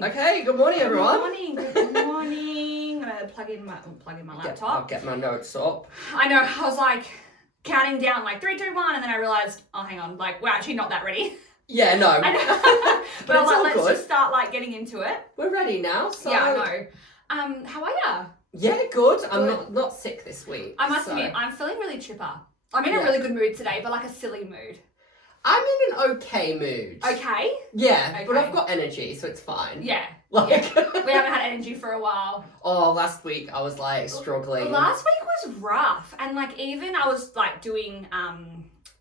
morning. Okay, good morning, everyone. Good morning. I'm gonna plug in my laptop. I'll get my notes up. I know. I was like counting down, like 3, 2, 1, and then I realized, oh, hang on, like we're actually not that ready. Yeah, no. But I was like, let's just start like getting into it. We're ready now. So yeah, I know. How are ya? Yeah, good. I'm not sick this week. I must admit, I'm feeling really chipper. I'm in a really good mood today, but like a silly mood. I'm in an okay mood. Okay? Yeah, okay. But I've got energy, so it's fine. Yeah. Like yeah. We haven't had energy for a while. Oh, last week I was like struggling. Last week was rough, and like even I was like doing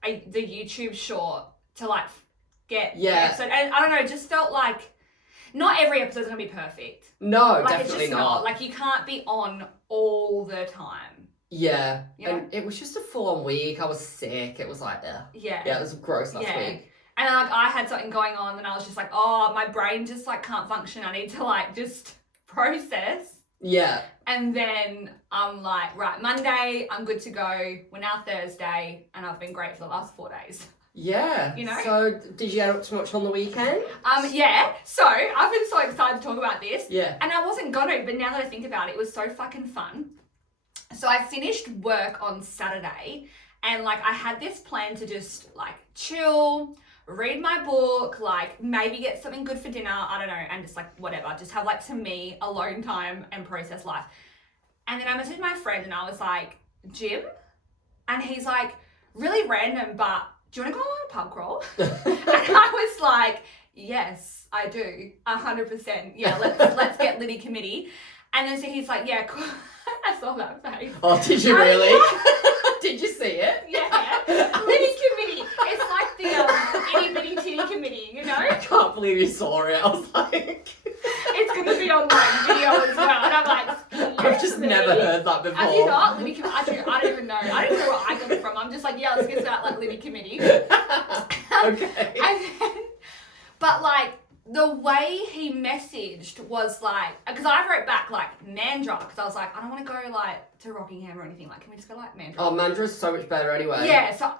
the YouTube short to like get the episode, and I don't know, it just felt like not every episode's gonna be perfect. No, like, definitely it's just not. Like you can't be on all the time. Yeah, you know? And it was just a full-on week. I was sick. It was like, yeah, it was gross last week. And like I had something going on, and I was just like, oh, my brain just like can't function. I need to like just process. Yeah. And then I'm like, right, Monday, I'm good to go. We're now Thursday, and I've been great for the last 4 days. Yeah. You know? So did you get up to much on the weekend? Yeah. So I've been so excited to talk about this. Yeah. And I wasn't gonna, but now that I think about it, it was so fucking fun. So I finished work on Saturday, and like I had this plan to just like chill, read my book, like maybe get something good for dinner, I don't know, and just like whatever, just have like some me alone time and process life. And then I messaged my friend and I was like, Jim? And he's like, really random, but do you want to go on a pub crawl? And I was like, yes, I do, 100%. Yeah, let's get Liddy committee. And then so he's like, yeah, cool. I saw that face. Oh, did you really? Did you see it? Yeah. Liddy committee. It's like the itty bitty titty committee, you know? I can't believe you saw it. I was like... It's going to be on like video as well. And I'm like, I've just never heard that before. Have you not? Liddy committee. I don't even know. I don't even know where I got it from. I'm just like, yeah, let's get started like Liddy committee. Okay. And then, but like, the way he messaged was like, because I wrote back like Mandurah, because I was like, I don't want to go like to Rockingham or anything. Like, can we just go like Mandurah? Oh, Mandra's so much better anyway. Yeah. So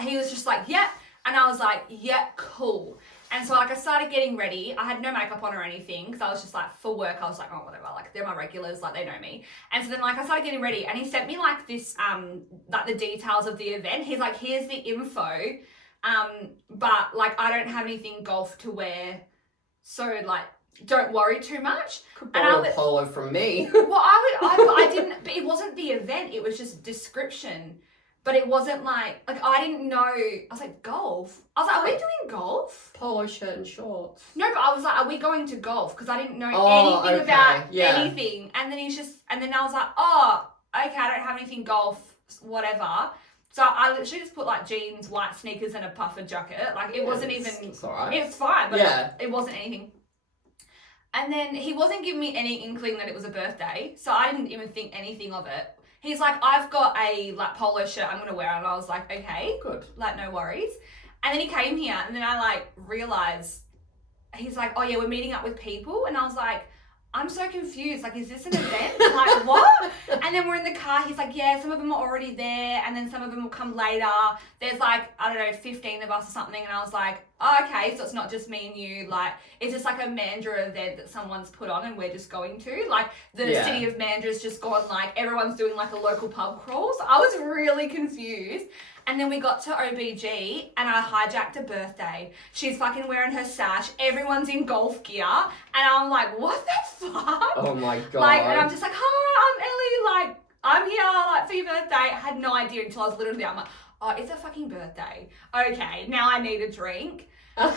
he was just like, yep. And I was like, yeah, cool. And so like I started getting ready. I had no makeup on or anything because I was just like for work. I was like, oh whatever. Like they're my regulars. Like they know me. And so then like I started getting ready, and he sent me like this like the details of the event. He's like, here's the info, but like I don't have anything golf to wear. So like, don't worry too much. Could borrow a polo from me. Well, I didn't. But it wasn't the event. It was just description. But it wasn't like I didn't know. I was like, golf. I was like, are we doing golf? Polo shirt and shorts. No, but I was like, are we going to golf? Because I didn't know anything about anything. And then then I was like, oh, okay, I don't have anything golf, whatever. So I literally just put like jeans, white sneakers, and a puffer jacket. Like it wasn't even. It's alright. It's fine, but it wasn't anything. And then he wasn't giving me any inkling that it was a birthday, so I didn't even think anything of it. He's like, I've got a like polo shirt I'm gonna wear, and I was like, okay, good, like no worries. And then he came here, and then I like realized he's like, oh yeah, we're meeting up with people, and I was like, I'm so confused. Like, is this an event? Like, what? And then we're in the car. He's like, yeah, some of them are already there. And then some of them will come later. There's like, I don't know, 15 of us or something. And I was like, oh, okay. So it's not just me and you. Like, it's just like a Mandurah event that someone's put on and we're just going to. Like, the city of Mandurah's just gone, like, everyone's doing like a local pub crawl. So I was really confused. And then we got to OBG and I hijacked a birthday. She's fucking wearing her sash. Everyone's in golf gear. And I'm like, what the fuck? Oh my God. Like, and I'm just like, hi, I'm Ellie. Like, I'm here like for your birthday. I had no idea until I was literally there. I'm like, oh, it's a fucking birthday. Okay, now I need a drink. And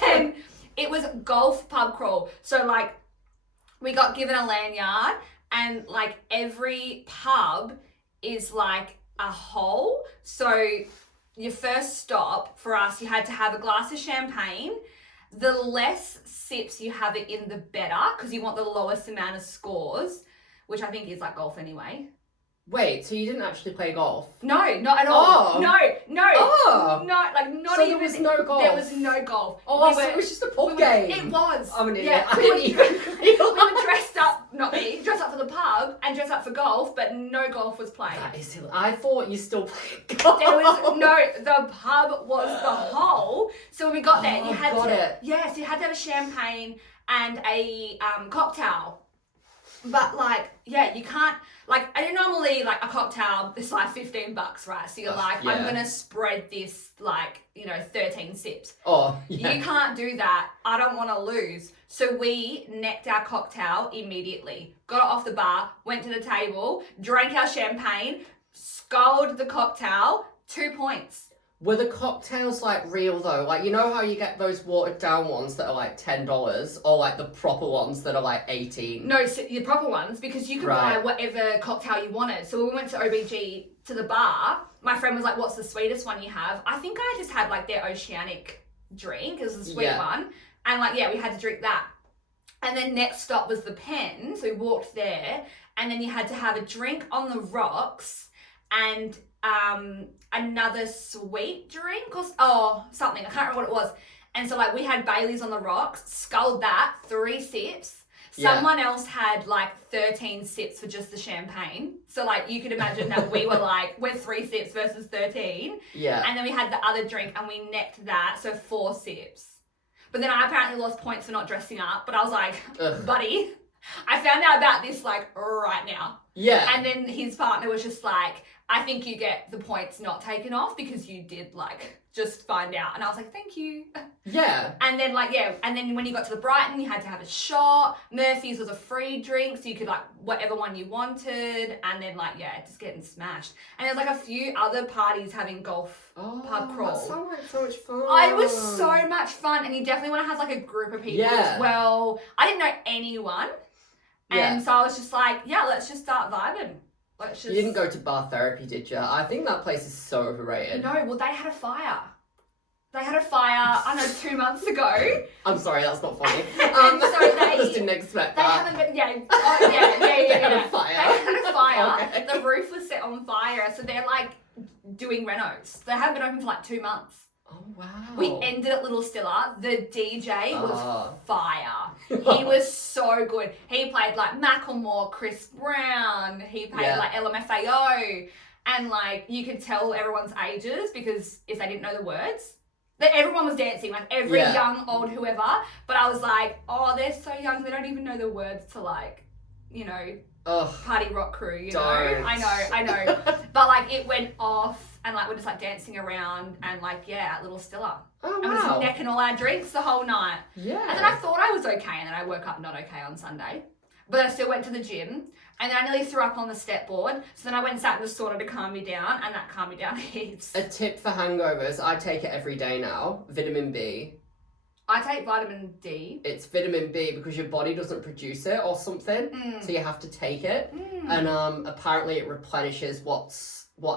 then it was golf pub crawl. So like, we got given a lanyard, and like every pub is like a hole. So your first stop for us, you had to have a glass of champagne. The less sips you have it in, the better, because you want the lowest amount of scores, which I think is like golf anyway. Wait, so you didn't actually play golf? No, not at all. Oh. No. Oh. No, like not so even. there was no golf? There was no golf. Oh, so it was just a pub game. It was. I'm an idiot. Yeah, I didn't even we were dressed up, not me, dressed up for the pub and dressed up for golf, but no golf was played. That is silly. I thought you still played golf. There was no, the pub was the hole. So when we got there, you had to. Got it. Yes, you had to have a champagne. and a cocktail. But like, yeah, you can't, like, I normally, like, a cocktail is like $15, right? So you're like, I'm gonna spread this, like, 13 sips. Oh, yeah. You can't do that. I don't want to lose. So we necked our cocktail immediately, got it off the bar, went to the table, drank our champagne, sculled the cocktail, 2 points. Were the cocktails like real though? Like, you know how you get those watered down ones that are like $10, or like the proper ones that are like 18? No, so the proper ones, because you could buy whatever cocktail you wanted. So when we went to OBG to the bar, my friend was like, what's the sweetest one you have? I think I just had like their oceanic drink. It was the sweet one. And like, yeah, we had to drink that. And then next stop was the Pen. So we walked there, and then you had to have a drink on the rocks and another sweet drink or something. I can't remember what it was. And so like we had Bailey's on the rocks, sculled that, 3 sips. Someone else had like 13 sips for just the champagne. So like you could imagine that we were like, we're 3 sips versus 13. Yeah. And then we had the other drink and we necked that, so 4 sips. But then I apparently lost points for not dressing up. But I was like, buddy, I found out about this like right now. Yeah. And then his partner was just like, I think you get the points not taken off because you did like just find out. And I was like, thank you. Yeah. And then like, yeah. And then when you got to the Brighton, you had to have a shot. Murphy's was a free drink. So you could like whatever one you wanted. And then like, yeah, just getting smashed. And there's like a few other parties having golf pub crawl. That sounds like so much fun. It was so much fun. And you definitely want to have like a group of people as well. I didn't know anyone. And so I was just like, yeah, let's just start vibing. You didn't go to bar therapy, did you? I think that place is so overrated. No, well, they had a fire. I know, 2 months ago. I'm sorry, that's not funny. And so I just didn't expect that. They haven't been, yeah. They had a fire. They had a fire. Okay. The roof was set on fire, so they're like doing renos. They haven't been open for like 2 months. Oh, wow. We ended at Little Stiller. The DJ was fire. He was so good. He played like Macklemore, Chris Brown. He played like LMFAO. And like you could tell everyone's ages because if they didn't know the words. Everyone was dancing, like every young, old, whoever. But I was like, oh, they're so young. They don't even know the words to like, party rock crew, you know? I know. But like it went off. And like we're just like dancing around and like at Little Stiller. Oh, wow. And we're just necking all our drinks the whole night. Yeah. And then I thought I was okay, and then I woke up not okay on Sunday. But I still went to the gym, and then I nearly threw up on the step board. So then I went and sat in the sauna to calm me down, and that calmed me down heaps. A tip for hangovers, I take it every day now, vitamin B. I take vitamin D. It's vitamin B because your body doesn't produce it or something, so you have to take it. And apparently it replenishes what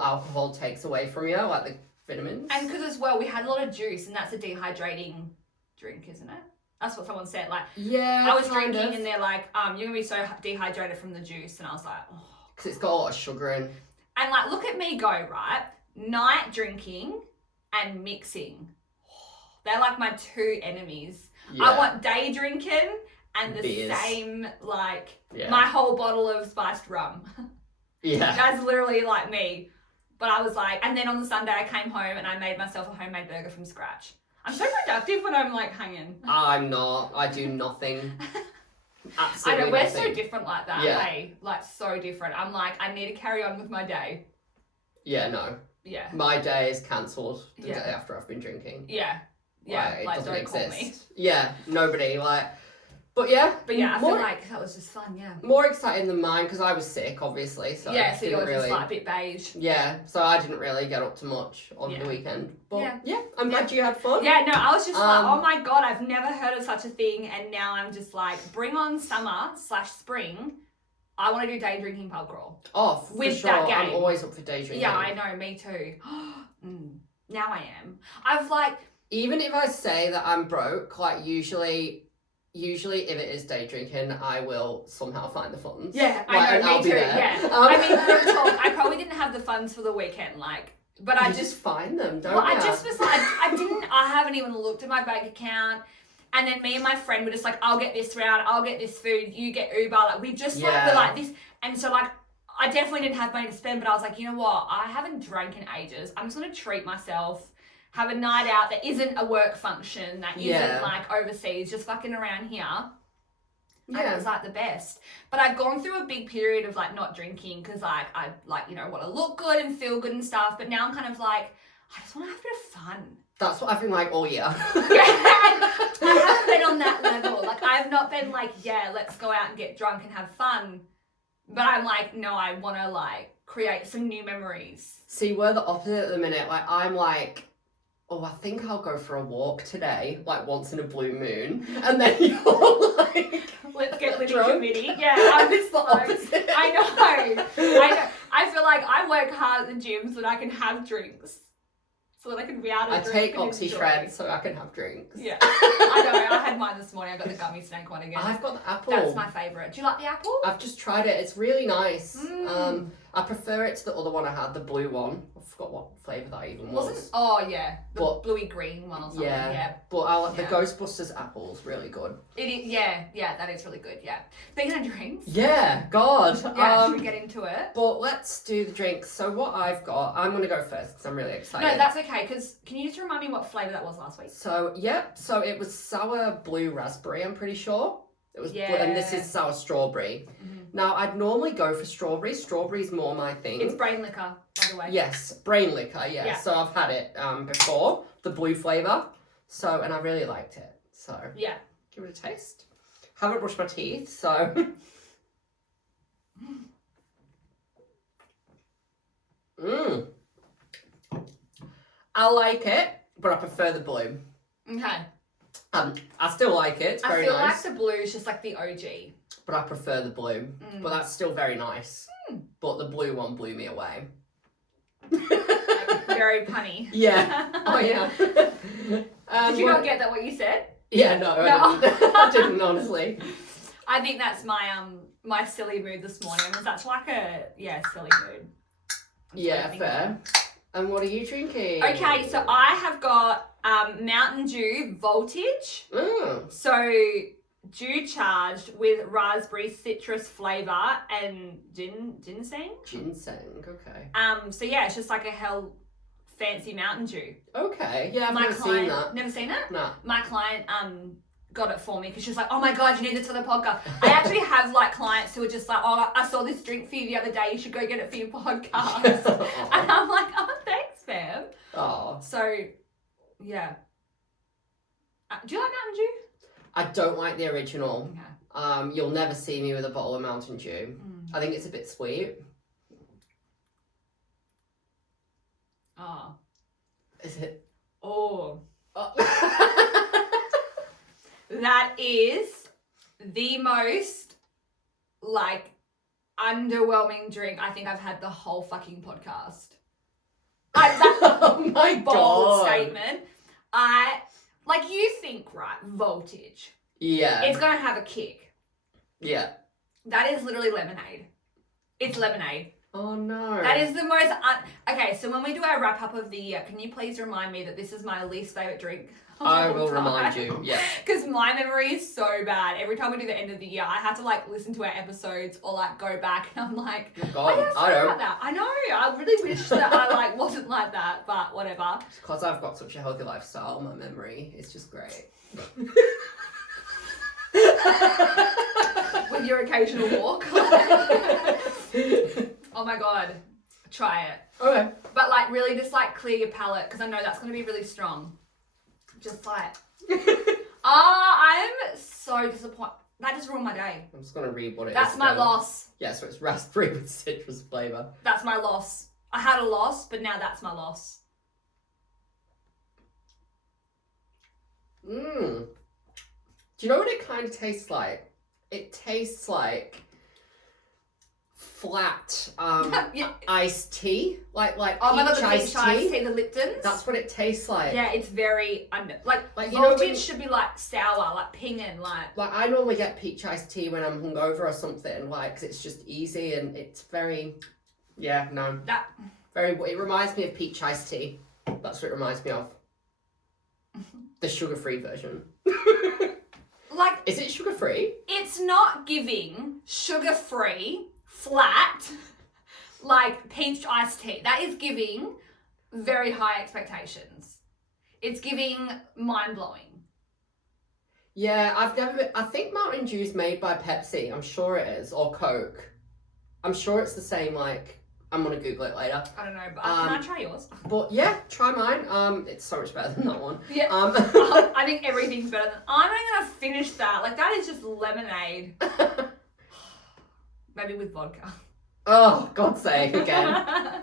alcohol takes away from you, like the vitamins. And because as well, we had a lot of juice, and that's a dehydrating drink, isn't it? That's what someone said. Like, I was drinking, and they're like, you're gonna be so dehydrated from the juice, and I was like, oh. Because it's got a lot of sugar in. And like, look at me go, right? Night drinking and mixing. They're like my 2 enemies. Yeah. I want day drinking and the beers. Same, like, my whole bottle of spiced rum. Yeah. That's literally like me. But I was like, and then on the Sunday I came home and I made myself a homemade burger from scratch. I'm so productive when I'm like hanging. I'm not. I do nothing. Absolutely I know, we're nothing. So different like that, hey? Like, so different. I'm like, I need to carry on with my day. Yeah, no. Yeah. My day is cancelled the day after I've been drinking. Yeah. Yeah, like, like it doesn't don't exist. Call me. Yeah, nobody, like... But yeah, I feel like that was just fun, More exciting than mine, because I was sick, obviously, so... Yeah, so you're just like a bit beige. Yeah, so I didn't really get up to much on the weekend. But I'm glad you had fun. Yeah, no, I was just like, oh my God, I've never heard of such a thing, and now I'm just like, bring on summer/spring. I want to do day drinking pub crawl. Oh, for with sure. that game. I'm always up for day drinking. Yeah, I know, me too. Now I am. I've like... Even if I say that I'm broke, like usually if it is day drinking, I will somehow find the funds. Yeah, I know, me too. Yeah. I mean, real talk, I probably didn't have the funds for the weekend, like, but I just find them, don't you? I just was like, I haven't even looked at my bank account. And then me and my friend were just like, I'll get this round, I'll get this food, you get Uber. Like, we just like, we're like this. And so like, I definitely didn't have money to spend, but I was like, you know what? I haven't drank in ages. I'm just going to treat myself. Have a night out that isn't a work function, that isn't like overseas, just fucking around here. And it was like the best. But I've gone through a big period of like not drinking because like I like, you know, want to look good and feel good and stuff. But now I'm kind of like, I just want to have a bit of fun. That's what I've been like all year. Yeah, I haven't been on that level. Like I've not been like, yeah, let's go out and get drunk and have fun. But I'm like, no, I want to like create some new memories. See, we're the opposite at the minute. Like I'm like, oh, I think I'll go for a walk today, like once in a blue moon. And then you're like, let's get Liddy drunk. Committee. Yeah, I'm It's the opposite. I know. I feel like I work hard at the gym so that I can have drinks. So that I can be out of I drink take and Oxy enjoy. Shred so I can have drinks. Yeah, I know. I had mine this morning. I got the gummy snake one again. I've got the apple. That's my favourite. Do you like the apple? I've just tried it. It's really nice. Mm. I prefer it to the other one I had, the blue one. I forgot what flavour that even was. Wasn't? Oh yeah, the But- bluey green one or something. Yeah. But I like the Yeah. Ghostbusters apple's really good. It is. Yeah, that is really good. Yeah. Speaking of drinks. Yeah, God. Yeah, should we get into it? But let's do the drinks. So what I've got, I'm going to go first because I'm really excited. No, that's okay. Because can you just remind me what flavour that was last week? So it was sour blue raspberry, I'm pretty sure. It was, and this Yeah. is sour strawberry. Mm-hmm. Now, I'd normally go for strawberry. Strawberry's more my thing. It's brain liquor, by the way. Yes, brain liquor, yeah. So I've had it before, the blue flavour. So, and I really liked it. So, Yeah. give it a taste. Haven't brushed my teeth, so. I like it, but I prefer the blue. Okay. I still like it. It's I very feel nice. like the blue is just like the OG. But I prefer the blue. But that's still very nice. But the blue one blew me away. Very punny. Yeah. Oh, yeah. Did you not get that what you said? Yeah, no. I didn't, honestly. I think that's my my silly mood this morning. It was such like a silly mood. Yeah, fair. And what are you drinking? Okay, so I have got Mountain Dew Voltage. So dew charged with raspberry citrus flavour and ginseng. Ginseng, okay. So yeah, it's just like a hell fancy Mountain Dew. Okay, yeah, I've My never client, seen that. Never seen it? No. My client got it for me because she was like, oh my God, you need this for the podcast. I actually have like clients who are just like, oh, I saw this drink for you the other day. You should go get it for your podcast. And I'm like, oh, thanks, fam. Oh. So, yeah. Do you like Mountain Dew? I don't like the original. Okay. You'll never see me with a bottle of Mountain Dew. I think it's a bit sweet. Oh. Is it? Oh. That is the most, like, underwhelming drink I think I've had the whole fucking podcast. Oh my Bold God. statement. Like, you think, right, Voltage. Yeah. It's going to have a kick. Yeah. That is literally lemonade. It's lemonade. Oh no. That is the most... Okay, so when we do our wrap-up of the year, can you please remind me that this is my least favourite drink? I will remind you, yeah. Because my memory is so bad. Every time we do the end of the year, I have to, like, listen to our episodes or, like, go back and I'm like, God, I don't about that. I know. I really wish that I, like, wasn't like that, but whatever. Because I've got such a healthy lifestyle, my memory is just great. With your occasional walk. Oh my God. Try it. Okay. But, like, really just, like, clear your palate because I know that's going to be really strong. Just like... I am so disappointed. That just ruined my day. I'm just going to read what it is. That's my again. loss. Yeah, so it's raspberry with citrus flavour. That's my loss. I had a loss, but now that's my loss. Do you know what it kind of tastes like? It tastes like flat Yeah. iced tea, like Oh my God, the peach peach iced tea, the Lipton's. That's what it tastes like. Yeah, it's very like you know Voltage when- should be like sour, like pinging, like. Like I normally get peach iced tea when I'm hungover or something, like because it's just easy and it's very, That. very. It reminds me of peach iced tea. That's what it reminds me of. The sugar-free version. Like. Is it sugar-free? It's not giving sugar-free, flat, like peach iced tea. That is giving very high expectations. It's giving mind-blowing. Yeah, I've never been, I think Mountain Dew's made by Pepsi. I'm sure it is. Or Coke. I'm sure it's the same, like, I'm gonna Google it later. I don't know, but can I try yours? But yeah, try mine. It's so much better than that one. Yeah. I think everything's better than. I'm not gonna finish that. Like, that is just lemonade. Maybe with vodka. Oh, God's sake, again.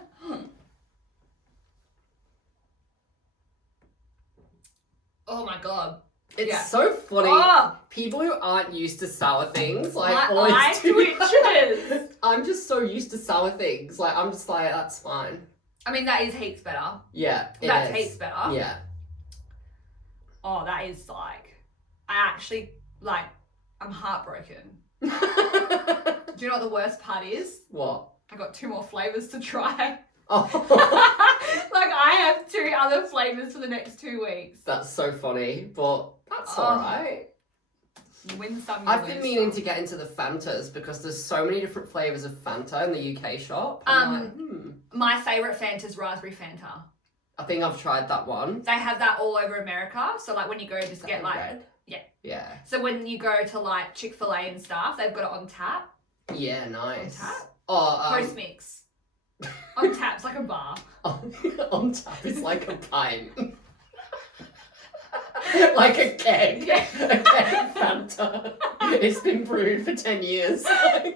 Oh my god. It's so funny. Oh, People who aren't used to sour things, like, my always eye do. twitches. I'm just so used to sour things. Like, I'm just like, that's fine. I mean, that is heaps better. Yeah, That's heaps better. Yeah. Oh, that is like, I actually, like, I'm heartbroken. Do you know what the worst part is? What? I got 2 more flavours to try. Oh, Like, I have 2 other flavours for the next 2 weeks. that's so funny, but that's alright. You win some, you I've lose been meaning some. to get into the Fantas because there's so many different flavours of Fanta in the UK shop. My favourite Fanta's raspberry Fanta. I think I've tried that one. They have that all over America. So, like, when you go just get, like... Red? Yeah. Yeah. So, when you go to, like, Chick-fil-A and stuff, they've got it on tap. Yeah, nice. On tap? Oh, Post-mix. On tap's like a bar. on tap it's like a pint. Like a keg. Yeah. A keg of Fanta. It's been brewed for 10 years. Sorry,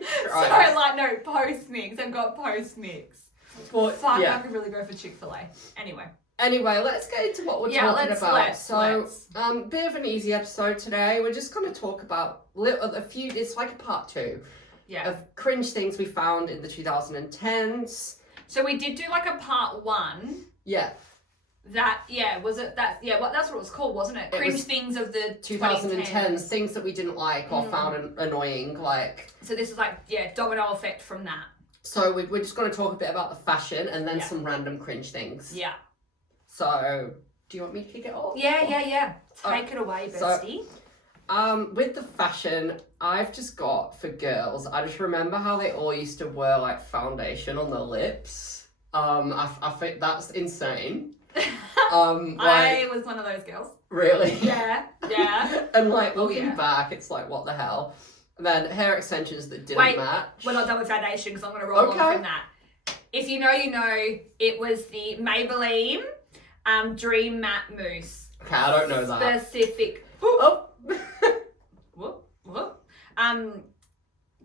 like, no, post-mix. They've got post-mix. But, Fuck, yeah. I could really go for Chick-fil-A. Anyway, let's get into what we're talking about. Let's. Bit of an easy episode today. We're just going to talk about a few, it's like a part 2 of cringe things we found in the 2010s. So we did do like a part 1. Yeah. That's what it was called, wasn't it? Cringe things of the 2010s, things that we didn't like or found annoying, like. So this is like, domino effect from that. So we're just going to talk a bit about the fashion and then some random cringe things. Yeah. So, do you want me to kick it off? Yeah. Take it away, bestie. With the fashion, I've just got, for girls, I just remember how they all used to wear, like, foundation on their lips. I think that's insane. I was one of those girls. Really? Yeah. And, like, looking back, it's like, what the hell? And then hair extensions that didn't match. We're not done with foundation because I'm going to roll on from that. If you know, you know, it was the Maybelline Dream Matte Mousse. Okay, I don't know that. Specific. Oh. What?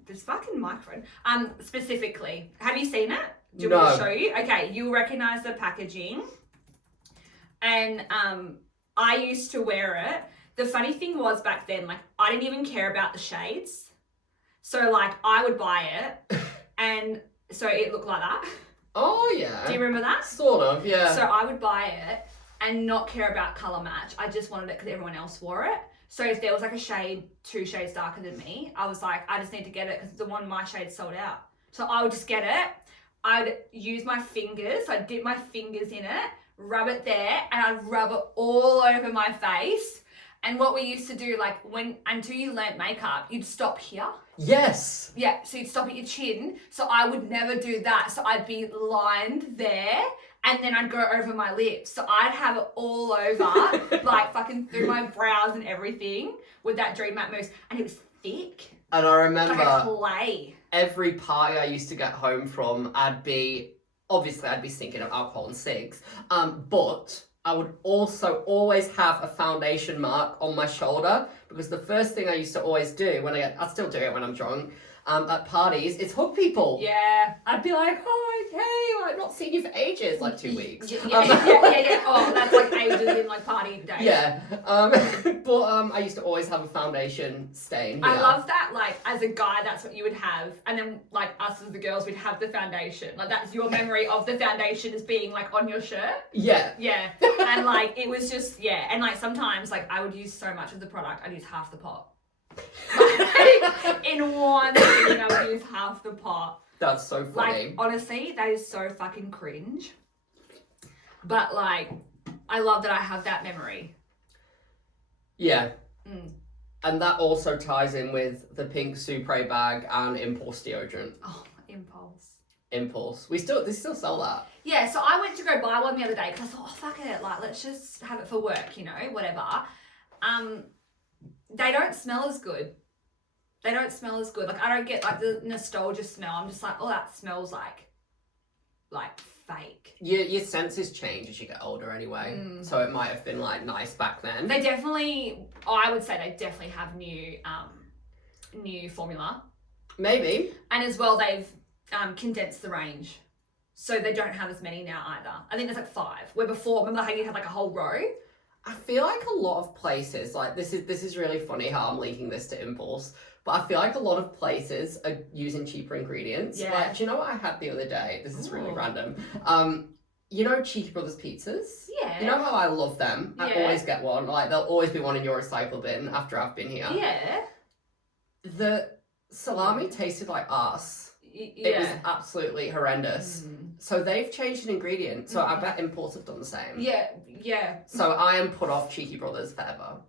This fucking microphone. Specifically, have you seen it? Do you want me to show you? Okay, you'll recognize the packaging. And I used to wear it. The funny thing was back then, like, I didn't even care about the shades. So, like, I would buy it, and so it looked like that. Oh, yeah. Do you remember that? Sort of, yeah. So I would buy it and not care about colour match. I just wanted it because everyone else wore it. So if there was like a shade, 2 shades darker than me, I was like, I just need to get it because the one my shade sold out. So I would just get it. I'd use my fingers. So I'd dip my fingers in it, rub it there, and I'd rub it all over my face. And what we used to do, like, until you learnt makeup, you'd stop here. Yes. Yeah, so you'd stop at your chin. So I would never do that. So I'd be lined there, and then I'd go over my lips. So I'd have it all over, like fucking through my brows and everything with that Dream Matte Mousse. And it was thick. And I remember like a clay. Every party I used to get home from, I'd be thinking of alcohol and cigs. But I would also always have a foundation mark on my shoulder because the first thing I used to always do I still do it when I'm drunk, at parties, is hug people. Yeah. I'd be like, oh, okay, like, not seen you for ages, like 2 weeks. Yeah. Oh, that's like ages in like party days. Yeah. But I used to always have a foundation stain here. I love that, like, as a guy, that's what you would have. And then, like, us as the girls, we'd have the foundation. Like, that's your memory of the foundation as being, like, on your shirt. Yeah. Yeah. And, like, it was just, And, like, sometimes, like, I would use so much of the product, I'd use half the pot. Like, in one sitting, I would use half the pot. That's so funny. Like, honestly, that is so fucking cringe. But, like, I love that I have that memory. Yeah. And that also ties in with the pink Supre bag and Impulse deodorant. Oh, Impulse. They still sell that. Yeah, so I went to go buy one the other day because I thought, oh, fuck it, like, let's just have it for work, you know, whatever. they don't smell as good. They don't smell as good. Like, I don't get, like, the nostalgia smell. I'm just like, oh, that smells like fake. Your senses change as you get older anyway. So it might have been, like, nice back then. They definitely, I would say they definitely have new formula. Maybe. And as well, they've condensed the range. So they don't have as many now either. I think there's like 5. Where before, remember how you had like a whole row? I feel like a lot of places, like this is really funny how I'm linking this to impulse, but I feel like a lot of places are using cheaper ingredients. Yeah. Like, do you know what I had the other day? This is really random. You know Cheeky Brothers pizzas? Yeah. You know how I love them? I Yeah. always get one. Like, there'll always be one in your recycle bin after I've been here. Yeah. The salami tasted like arse. It was absolutely horrendous. So they've changed an ingredient. So I bet imports have done the same. Yeah. So I am put off Cheeky Brothers forever.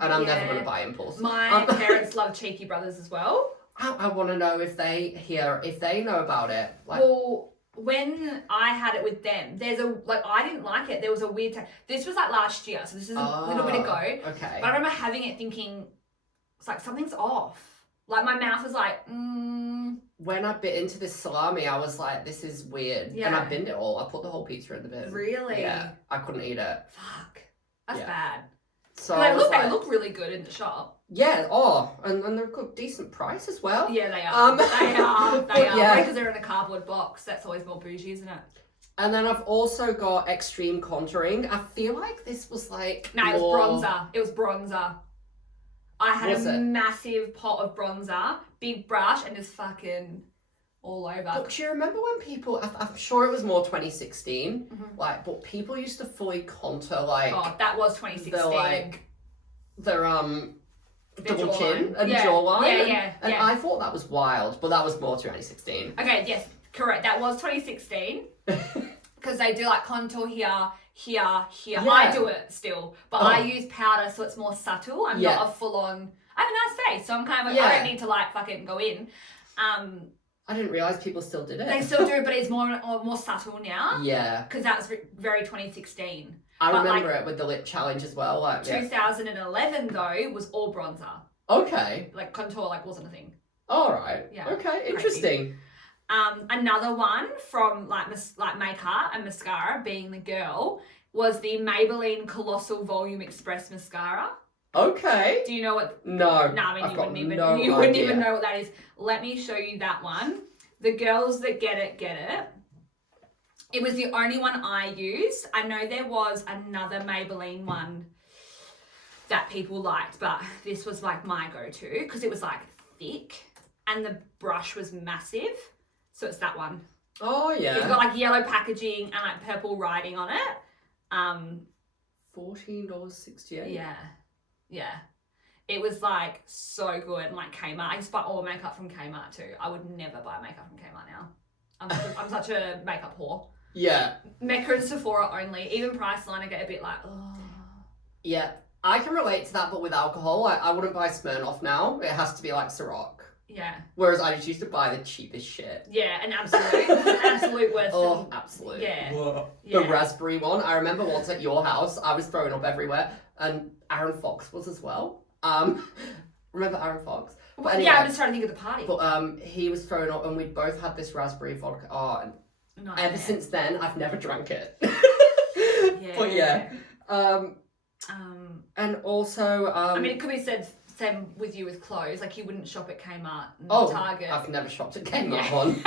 And I'm never going to buy impulse. My parents love Cheeky Brothers as well. I want to know if they know about it. Like, well, when I had it with them, I didn't like it. There was a weird taste. This was like last year, so this is a little bit ago. Okay. But I remember having it thinking, it's like, something's off. Like, my mouth was like, When I bit into this salami, I was like, this is weird. Yeah. And I binned it all. I put the whole pizza in the bin. Really? Yeah. I couldn't eat it. Fuck. That's bad. So They look really good in the shop. Yeah, and they're a good, decent price as well. Yeah, they are. They are. Yeah. Because they're in a cardboard box. That's always more bougie, isn't it? And then I've also got extreme contouring. I feel like this was like No, it was bronzer. It was bronzer. I had Was a it? massive pot of bronzer, big brush, and just fucking all over. But do you remember when people, I'm sure it was more 2016, like, but people used to fully contour, like, Oh, that was 2016. Their double chin and Yeah. jawline. Yeah. And I thought that was wild, but that was more 2016. Okay, yes, correct. That was 2016. Because they do like contour here. Yeah. I do it still, but I use powder so it's more subtle. I'm not a full on. I have a nice face, so I'm kind of like, I don't need to like fucking go in. I didn't realise people still did it. They still do, but it's more subtle now. Yeah. Because that was very 2016. I But, remember it with the lip challenge as well. Like, 2011 though was all bronzer. Okay. Like contour like wasn't a thing. All right. Yeah. Okay. Interesting. Another one from like makeup and mascara, being the girl, was the Maybelline Colossal Volume Express Mascara. Okay. Do you know what? No. No, I mean I've you got wouldn't no you wouldn't idea. even know what that is. Let me show you that one. The girls that get it. It was the only one I used. I know there was another Maybelline one that people liked, but this was like my go-to because it was like thick and the brush was massive. So it's that one. Oh yeah. It's got like yellow packaging and like purple writing on it. $14.68. Yeah. It was like so good and like Kmart. I used to buy all makeup from Kmart too. I would never buy makeup from Kmart now. I'm such a makeup whore. Yeah. Mecca and Sephora only. Even Priceline, I get a bit like, oh. Yeah. I can relate to that, but with alcohol, I wouldn't buy Smirnoff now. It has to be like Ciroc. Yeah. Whereas I just used to buy the cheapest shit. Yeah, an absolute worst. Oh, absolute. Yeah. Whoa. Yeah. The raspberry one. I remember once at your house, I was throwing up everywhere, and Aaron Fox was as well. Remember Aaron Fox? But anyway, yeah, I'm just trying to think of the party. But he was throwing up, and we both had this raspberry vodka. Oh, and ever since then, I've never drank it. Yeah. But yeah. And also, I mean, it could be said same with you with clothes. Like you wouldn't shop at Kmart and Target. I've never shopped at Kmart one.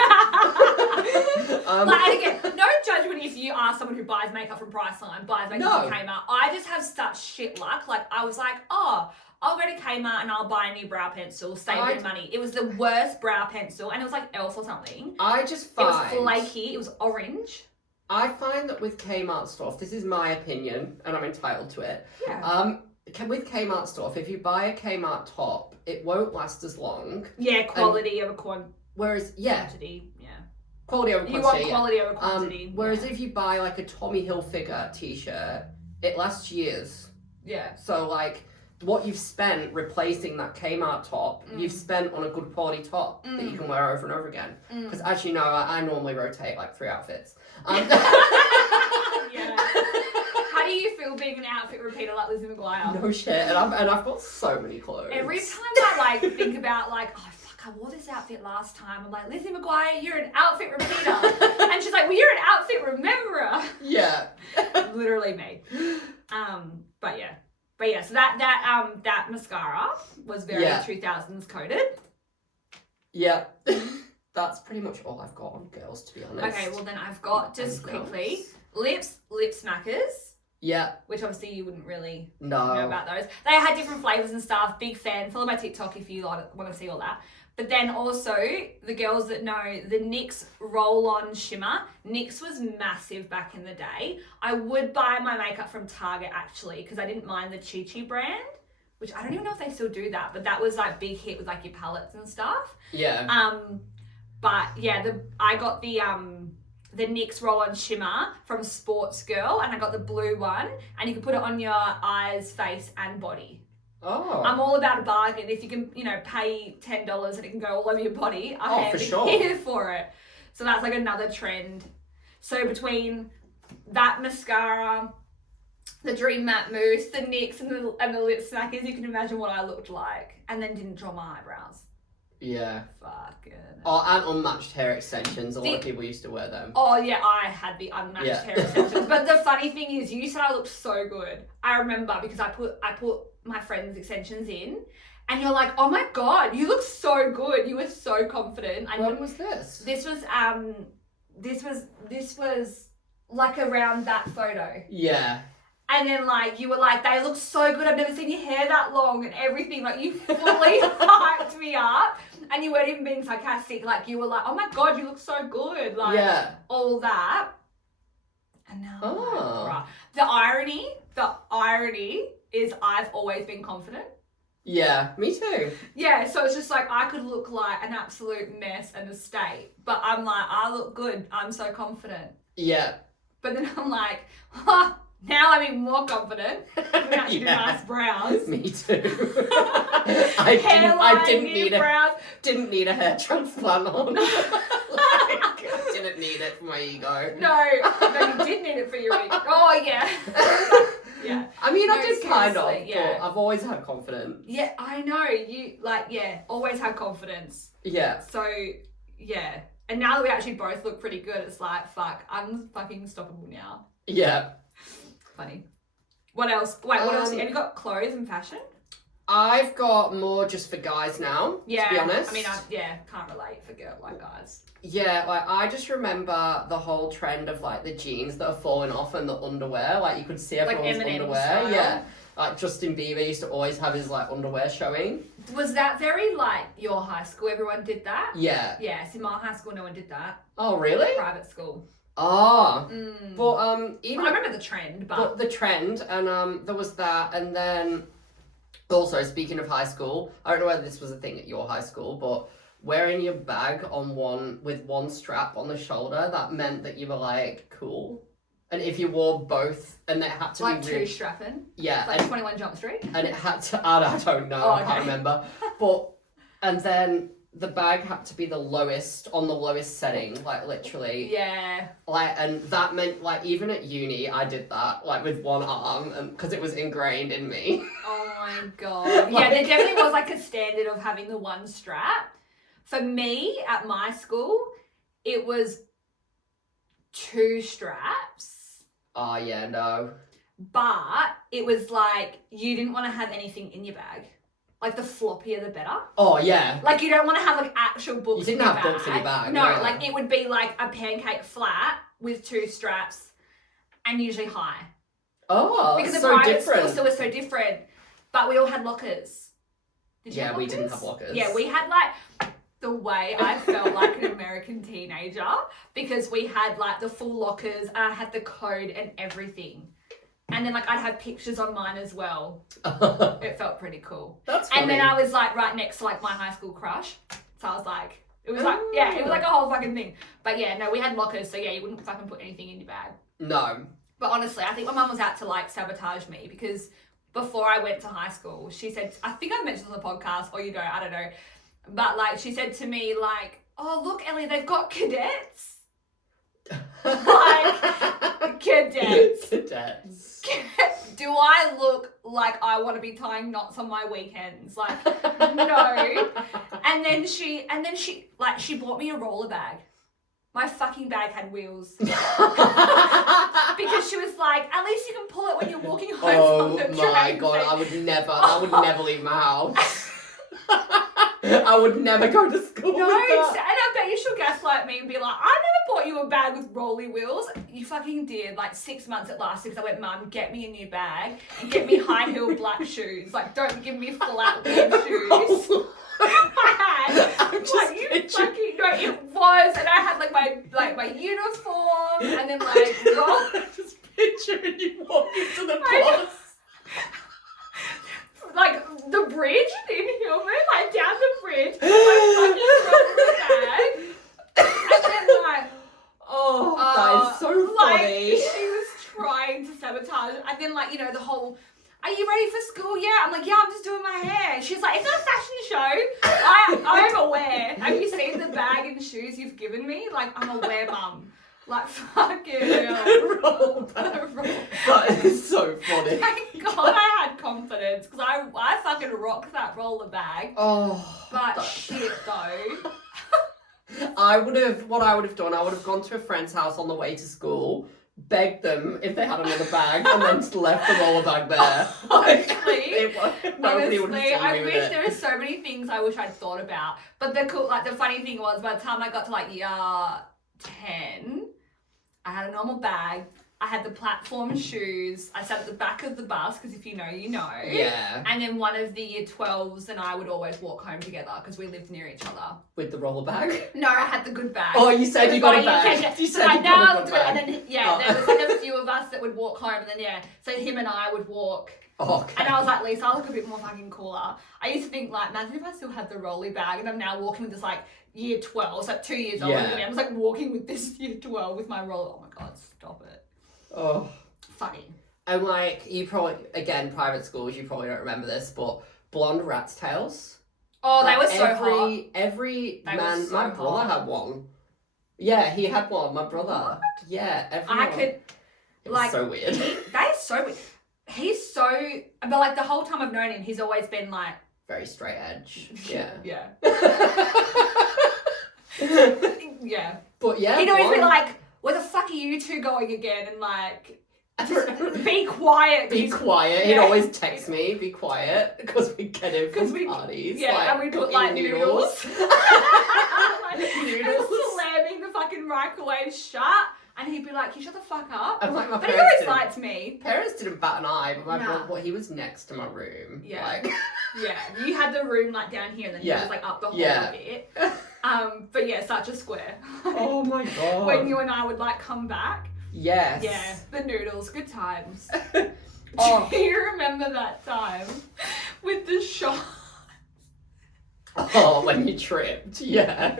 Like, and again, no judgment if you are someone who buys makeup from Priceline, buys makeup from Kmart. I just have such shit luck. Like I was like, oh, I'll go to Kmart and I'll buy a new brow pencil, save a bit of money. It was the worst brow pencil, and it was like Elf or something. I just find it was flaky. It was orange. I find that with Kmart stuff, this is my opinion, and I'm entitled to it. Yeah. With Kmart stuff, if you buy a Kmart top, it won't last as long. Yeah, quality over quantity. Whereas, Quantity, yeah. Quality over quantity. You want quality over quantity. Whereas if you buy like a Tommy Hilfiger t-shirt, it lasts years. Yeah. So like, what you've spent replacing that Kmart top, you've spent on a good quality top that you can wear over and over again. Because as you know, I normally rotate like 3 outfits. Yeah. How do do you feel being an outfit repeater like Lizzie McGuire? No shit. And I've got so many clothes. Every time I like think about like, oh fuck, I wore this outfit last time. I'm like, Lizzie McGuire, you're an outfit repeater. And she's like, well, you're an outfit rememberer. Yeah. Literally me. But yeah, so that mascara was very 2000s coded. Yeah. That's pretty much all I've got on girls, to be honest. Okay, well then I've got just quickly lip smackers. Yeah. Which obviously you wouldn't really know about those. They had different flavours and stuff. Big fan. Follow my TikTok if you want to see all that. But then also, the girls that know, the NYX Roll-On Shimmer. NYX was massive back in the day. I would buy my makeup from Target, actually, because I didn't mind the Chi Chi brand, which I don't even know if they still do that, but that was, like, big hit with, like, your palettes and stuff. Yeah. But, yeah, I got the NYX Roll-On Shimmer from Sports Girl, and I got the blue one, and you can put it on your eyes, face, and body. Oh. I'm all about a bargain. If you can, pay $10 and it can go all over your body, I am here for it. So that's like another trend. So between that mascara, the Dream Matte Mousse, the NYX, and the lip smackers, you can imagine what I looked like. And then didn't draw my eyebrows. Yeah. Fucking. Oh, and unmatched hair extensions. A lot of people used to wear them. Oh, yeah, I had the unmatched hair extensions. But the funny thing is, you said I looked so good. I remember because I put my friend's extensions in, and you're like, oh my God, you look so good. You were so confident. And when was this? This was like around that photo. Yeah. And then, like, you were like, they look so good. I've never seen your hair that long and everything. Like, you fully hyped me up. And you weren't even being sarcastic. Like, you were like, oh, my God, you look so good. Like, all that. And now I'm like, right. The irony is I've always been confident. Yeah, me too. Yeah, so it's just like, I could look like an absolute mess and a state. But I'm like, I look good. I'm so confident. Yeah. But then I'm like, now I'm even more confident. I'm actually do nice brows. Me too. I didn't need a hair transplant on. I didn't need it for my ego. No, you did need it for your ego. Oh, yeah. Yeah. I mean, I did kind of, but I've always had confidence. Yeah, I know. You, always had confidence. Yeah. So, yeah. And now that we actually both look pretty good, it's like, fuck, I'm fucking stoppable now. Yeah. Funny. What else? Wait, what else? Have you got clothes and fashion? I've got more just for guys now, to be honest. I mean, can't relate for guys. Yeah, I just remember the whole trend of, the jeans that are falling off and the underwear. You could see everyone's underwear. Style. Yeah. Justin Bieber used to always have his, underwear showing. Was that very, your high school? Everyone did that? Yeah. Yes, in my high school, no one did that. Oh, really? Private school. Ah. But, even... I remember the trend, but... The trend, and, there was that, and then... Also, speaking of high school, I don't know whether this was a thing at your high school, but wearing your bag with one strap on the shoulder, that meant that you were, cool. And if you wore both, and it had to be... two strapping? Yeah. Like 21 Jump Street? And it had to... I don't know, I can't remember. But, and then... The bag had to be the lowest setting, literally. Yeah. And that meant, even at uni, I did that, with one arm, and because it was ingrained in me. Oh my God. Yeah, there definitely was, a standard of having the one strap. For me, at my school, it was 2 straps. Oh, yeah, no. But it was, you didn't want to have anything in your bag. The floppier the better. Oh, yeah. You don't want to have, actual books in your bag. You didn't have books in your bag. No, it would be, a pancake flat with 2 straps and usually high. Oh, because so the different. Because the private school was so different. But we all had lockers. Did you have lockers? We didn't have lockers. Yeah, we had, the way I felt like an American teenager because we had, the full lockers and I had the code and everything. And then, I'd have pictures on mine as well. It felt pretty cool. That's funny. And then I was, right next to, my high school crush. So I was it was it was a whole fucking thing. But yeah, no, we had lockers. So yeah, you wouldn't fucking put anything in your bag. No. But honestly, I think my mum was out to, sabotage me because before I went to high school, she said, I think I mentioned on the podcast, or you don't, I don't know. But, she said to me, oh, look, Ellie, they've got cadets. Like, cadets. Cadets. Do I look like I want to be tying knots on my weekends? Like, no. And then she bought me a roller bag. My fucking bag had wheels. Because she was like, at least you can pull it when you're walking home from the train. Oh my god, I would never leave my house. I would never go to school No, with and that. I bet you she'll gaslight me and be like, I never bought you a bag with rolly wheels. You fucking did. Like 6 months it lasted because I went, Mum, get me a new bag and get me high heel black shoes. Like, don't give me flat weird shoes. I had. I'm just Like, you picturing- fucking no, it was, and I had like my uniform and then like I'm just picturing you walking to the bus. like the bridge in Hillman, like down the bridge, my fucking bag, and then like Oh, that is so like funny. she was trying to sabotage, and then like the whole. Are you ready for school? Yeah. I'm like, yeah, I'm just doing my hair. She's like, it's not a fashion show. I'm aware. Have you seen the bag and shoes you've given me? Like, I'm aware, Mum. Like, fucking hell. Roll back. That is so funny. Thank God I had confidence because I fucking rocked that roller bag. Oh. But shit, though. What I would have done, I would have gone to a friend's house on the way to school, begged them if they had another bag, and then just left the roller bag there. Nobody would have seen I me with wish it. there were so many things I wish I'd thought about. But the funny thing was, by the time I got to like year 10, I had a normal bag. I had the platform shoes. I sat at the back of the bus because if you know, you know. Yeah. And then one of the year 12s and I would always walk home together because we lived near each other. With the roller bag? No, I had the good bag. Oh, you said you got a bag. Yeah, You so said I you got a now good bag. and then there was like a few of us that would walk home and then so him and I would walk. Oh, okay. And I was like, at least I look a bit more fucking cooler. I used to think like, imagine if I still had the rolly bag and I'm now walking with this like year 12, so like 2 years older than me. I was like walking with this year 12 with my roller. Oh my god, stop it. Oh. Funny. And like, you probably, again, private schools, you probably don't remember this, but blonde rat's tails. Oh, they Like, were so hot. Every They man, were so my brother hot. had one. Yeah, he had one, my brother. What? Yeah, everyone. I could, It was like, so weird. that is so weird. He's so, but like the whole time I've known him, he's always been like. Very straight edge. Yeah. Yeah. Yeah. But yeah. He'd always be blonde. like, where the fuck are you two going again? And like, just be quiet. Be He's- quiet. He'd Yeah. always text me, be quiet, because we get him from parties. Yeah, like, and we'd put cooking like noodles. Like, Noodles. and slamming the fucking microwave shut. And he'd be like, you shut the fuck up. And like my But he parents always didn't, liked me. parents didn't bat an eye, but my Nah. brother, well, he was next to my room. Yeah. Like, Yeah, you had the room like down here and then he Yeah. was like up the hall Yeah. a bit. But yeah, such a square. oh my god. When you and I would like come back. Yes. Yeah, the noodles, good times. Oh. Do you remember that time with the shot? Oh, when you tripped. Yeah.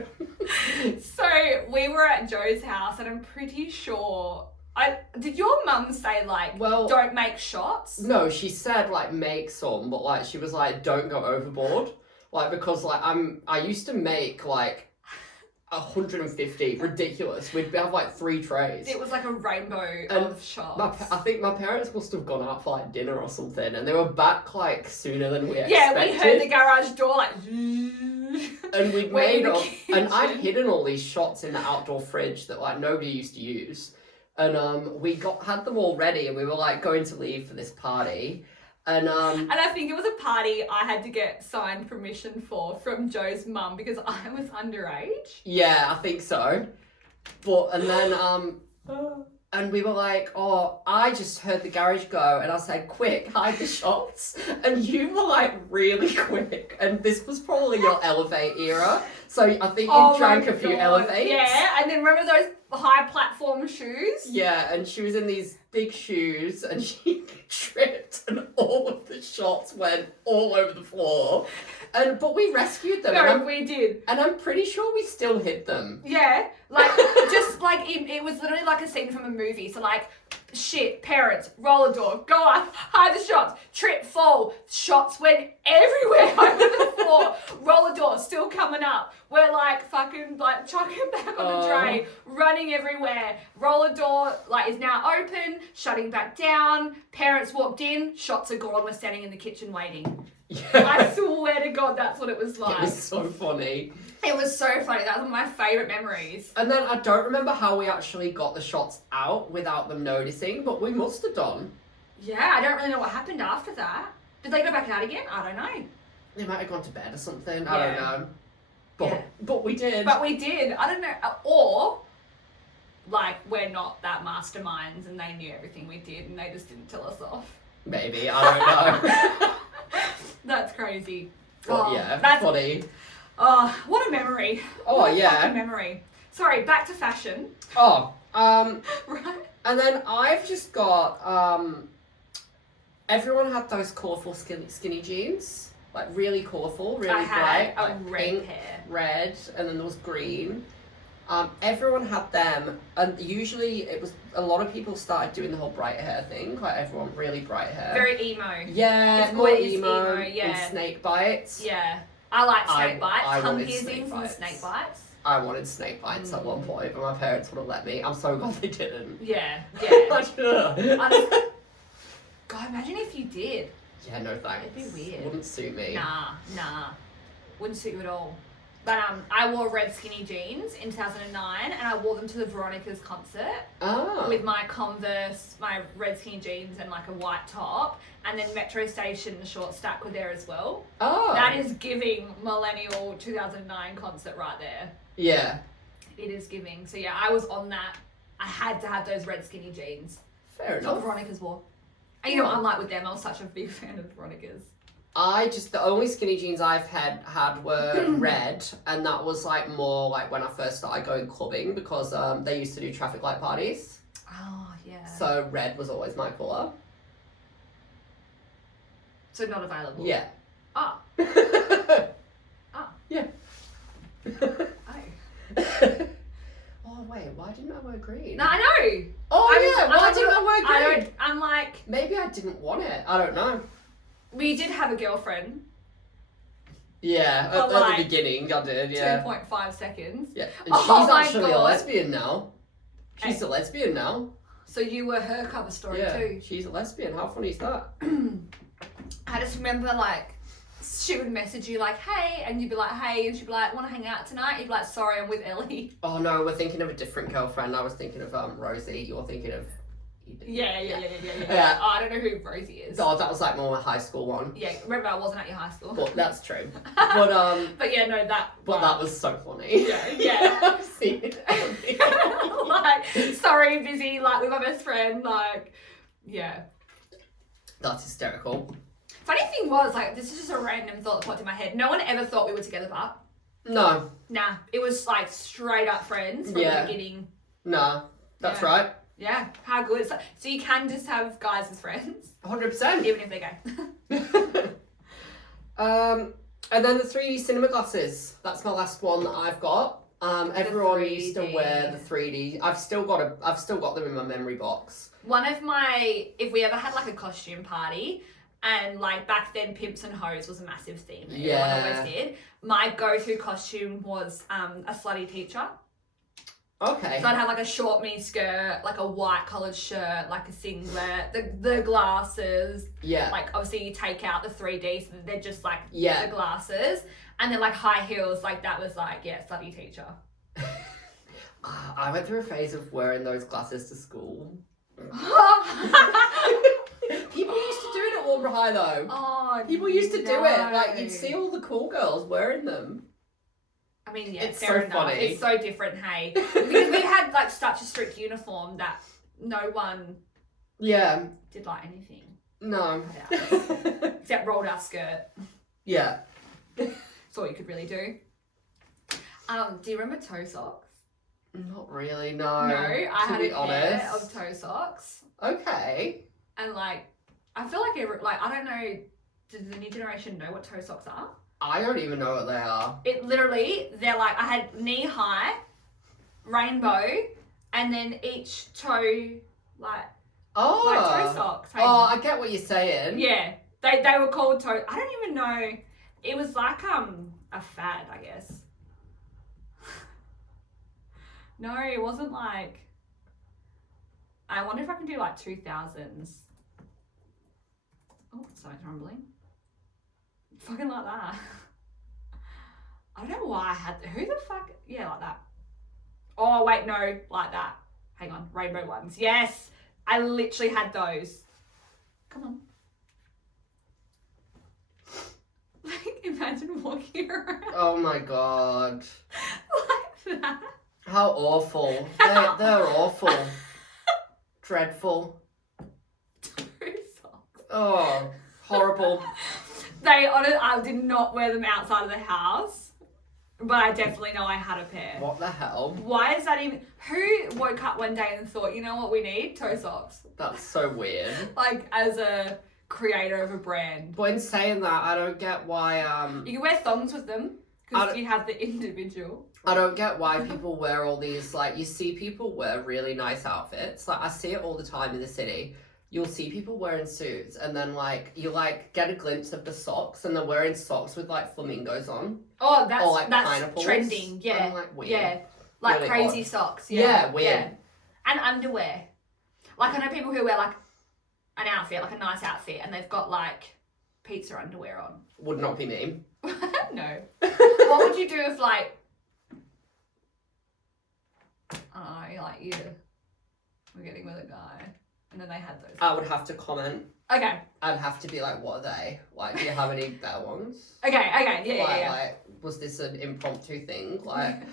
So we were at Joe's house and I'm pretty sure did your mum say like Well- don't make shots? No, she said like make some, but like she was like don't go overboard. Like because like I used to make like 150, ridiculous. We'd have like 3 trays. It was like a rainbow And of shots. I think my parents must have gone out for like dinner or something, and they were back like sooner than we Yeah, expected. we heard the garage door like And we'd We're in made the up, and I'd kitchen. hidden all these shots in the outdoor fridge that like nobody used to use, and we had them all ready, and we were like going to leave for this party, and And I think it was a party I had to get signed permission for from Joe's mum because I was underage. yeah, I think so, and then and we were like, oh, I just heard the garage go, and I said, quick, hide the shots. And you were like really quick. And this was probably your Elevate era. So I think you drank a few Elevates. Yeah, and then remember those high platform shoes? Yeah, and she was in these big shoes, and she tripped, and all of the shots went all over the floor. But we rescued them. No, we did. And I'm pretty sure we still hid them. Yeah, Like, just like, it was literally like a scene from a movie. So like, shit, parents, roller door, go up, hide the shots, trip, fall, shots went everywhere over the floor, roller door still coming up. We're like fucking like chucking back on the tray, running everywhere. Roller door like is now open, shutting back down. Parents walked in, shots are gone. We're standing in the kitchen waiting. Yeah. I swear to God, that's what it was like. It was so funny. It was so funny. That was one of my favourite memories. And then I don't remember how we actually got the shots out without them noticing, but we must have done. Yeah, I don't really know what happened after that. Did they go back out again? I don't know. They might have gone to bed or something. Yeah. I don't know. But we did. But we did. I don't know. Or, like, we're not that masterminds and they knew everything we did and they just didn't tell us off. Maybe. I don't know. That's crazy. But yeah, that's funny. Oh, what a memory. Oh, what a yeah. fucking memory. Sorry, back to fashion. Oh, Right? and then I've just got, everyone had those colourful skinny jeans. Like, really colourful, really I had bright. a like red pink, pair. red, and then there was green. Everyone had them, and usually it was, a lot of people started doing the whole bright hair thing. Like, everyone really bright hair. Very emo. Yeah, It's more always emo, yeah. and snake bites. Yeah. I like snake bites, I tongue wanted piercings snake and bites. snake bites. I wanted snake bites at one point, but my parents wouldn't let me. I'm so glad they didn't. Yeah, yeah. Yeah, God, imagine if you did. no thanks. It'd be weird. Wouldn't suit me. Nah. Wouldn't suit you at all. But I wore red skinny jeans in 2009 and I wore them to the Veronica's concert Oh. with my Converse, my red skinny jeans and like a white top, and then Metro Station the short stack were there as well. Oh. That is giving millennial 2009 concert right there. Yeah. It is giving. So yeah, I was on that. I had to have those red skinny jeans. Fair That's what enough. Veronica's wore. And you know, unlike with them, I was such a big fan of Veronica's. The only skinny jeans I've had were red, and that was like more like when I first started going clubbing because they used to do traffic light parties. Oh, yeah. So red was always my colour. So not available? Yeah. Oh. Yeah. Oh. Oh wait, why didn't I wear green? No, I know. Oh why didn't I wear green? I'm like, Maybe I didn't want it. I don't know. we did have a girlfriend. Yeah, But at like, the beginning I did, yeah. 2.5 seconds. Yeah, and Oh she's my actually a God. lesbian now. She's Hey. a lesbian now. So you were her cover story Yeah, too. she's a lesbian. How funny is that? I just remember like, she would message you like, hey, and you'd be like, hey, and she'd be like, want to hang out tonight? You'd be like, sorry, I'm with Ellie. Oh no, we're thinking of a different girlfriend. I was thinking of Rosie. You're thinking of. Yeah. Yeah. Oh, I don't know who Rosie is. Oh, that was like more my high school one. Yeah, remember I wasn't at your high school. But that's true. But But yeah, no, that. that was so funny. Yeah. I've seen it. Like, sorry, busy, like, with my best friend, like, yeah. That's hysterical. Funny thing was, like, this is just a random thought that popped in my head. No one ever thought we were together, but No, nah, it was like straight up friends from Yeah. the beginning. no, that's Yeah. right. Yeah, how good. So you can just have guys as friends, 100%. even if they're gay. And then the 3D cinema glasses. That's my last one that I've got. Everyone used to 3D. wear the 3D. I've still got them in my memory box. One of my, if we ever had like a costume party, and like back then Pimps and Hoes was a massive theme that everyone Yeah. always did. My go-to costume was a slutty teacher. Okay. So I'd have like a short mini skirt, like a white collared shirt, like a singlet, the glasses. Yeah. Like obviously you take out the 3D, so they're just like Yeah. the glasses, and then like high heels. Like that was like slutty teacher. I went through a phase of wearing those glasses to school. People used to do it at Warburg High though. Oh, People used to do no. it. Like you'd see all the cool girls wearing them. I mean, yeah, It's fair so enough. funny. It's so different, hey, because we had like such a strict uniform that no one Yeah. did like anything No. except rolled our skirt. Yeah. That's all you could really do. Do you remember toe socks? Not really, no. No, I to had be a honest. pair of toe socks, Okay. and like I feel like I don't know. Does the new generation know what toe socks are? I don't even know what they are. It literally, they're like I had knee high rainbow, and then each toe like Oh. toe socks. Oh, I get what you're saying. Yeah, they were called toe. I don't even know. It was like a fad, I guess. No, it wasn't like. I wonder if I can do like 2000s. Oh, something's rumbling. Fucking like that. I don't know why I had. Who the fuck? Yeah, like that. Oh wait, no, like that. Hang on, rainbow ones. Yes, I literally had those. Come on. Like, imagine walking around Oh my god. like that. How awful. They're awful. Dreadful. Oh, horrible. I did not wear them outside of the house, but I definitely know I had a pair. What the hell? Why is that even? Who woke up one day and thought, you know what we need? Toe socks. That's so weird. Like, as a creator of a brand. But in saying that, I don't get why You can wear thongs with them because you have the individual. I don't get why people wear all these, like, you see people wear really nice outfits. Like, I see it all the time in the city. You'll see people wearing suits and then, like, you, like, get a glimpse of the socks and they're wearing socks with, like, flamingos on. Oh, that's that's trending. Yeah. I'm like, weird. Yeah. Like Really crazy odd. socks. Yeah, weird. Yeah. And underwear. Like, I know people who wear, like, an outfit, like a nice outfit, and they've got, like, pizza underwear on. Would not be me. No. What would you do if, like, I don't know, like, you were getting with a guy and then they had those? I would have to comment. Okay. I'd have to be like, what are they? Like, do you have any better ones? Okay, yeah. Like, was this an impromptu thing? Like,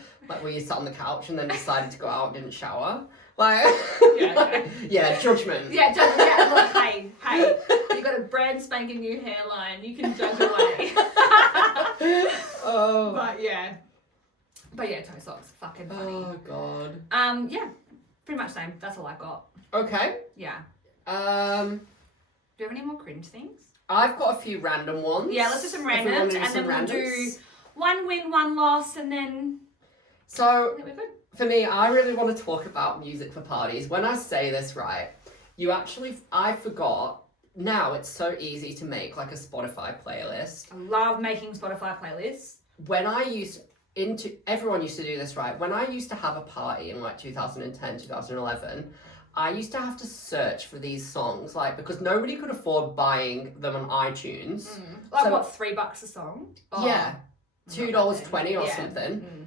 where you sat on the couch and then decided to go out and didn't shower? Like, yeah, judgment. Yeah, look, hey, you got a brand spanking new hairline, you can judge away. Oh. But yeah, toe socks, fucking funny. Oh, God. Yeah, pretty much same. That's all I got. Okay. Yeah. Do you have any more cringe things? I've got a few random ones. Yeah, let's do some randoms, and then we'll do one win, one loss, and then So, we're good. for me, I really want to talk about music for parties. When I say this right, I forgot, now it's so easy to make like a Spotify playlist. I love making Spotify playlists. When everyone used to do this, right? When I used to have a party in like 2010, 2011, I used to have to search for these songs, like, because nobody could afford buying them on iTunes. Like, so, what, $3 a song? Oh, yeah, $2.20 or yeah. something.